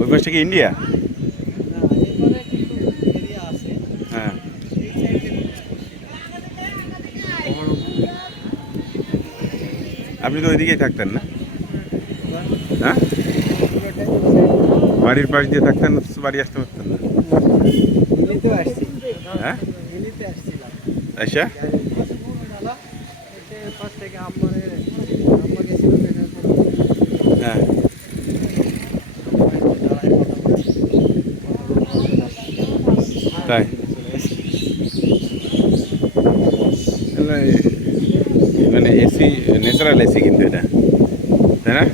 ওই পাশটা কি ইন্ডিয়া? হ্যাঁ, আপনি তো ওইদিকেই থাকতেন না? হ্যাঁ, বাড়ির পাশ দিয়ে থাকতেন না, বাড়ি আসতে পারতেন না? হ্যাঁ, আচ্ছা। হ্যাঁ, তাই মানে এসি, ন্যাচারাল এসি কিন্তু এটা, তাই না?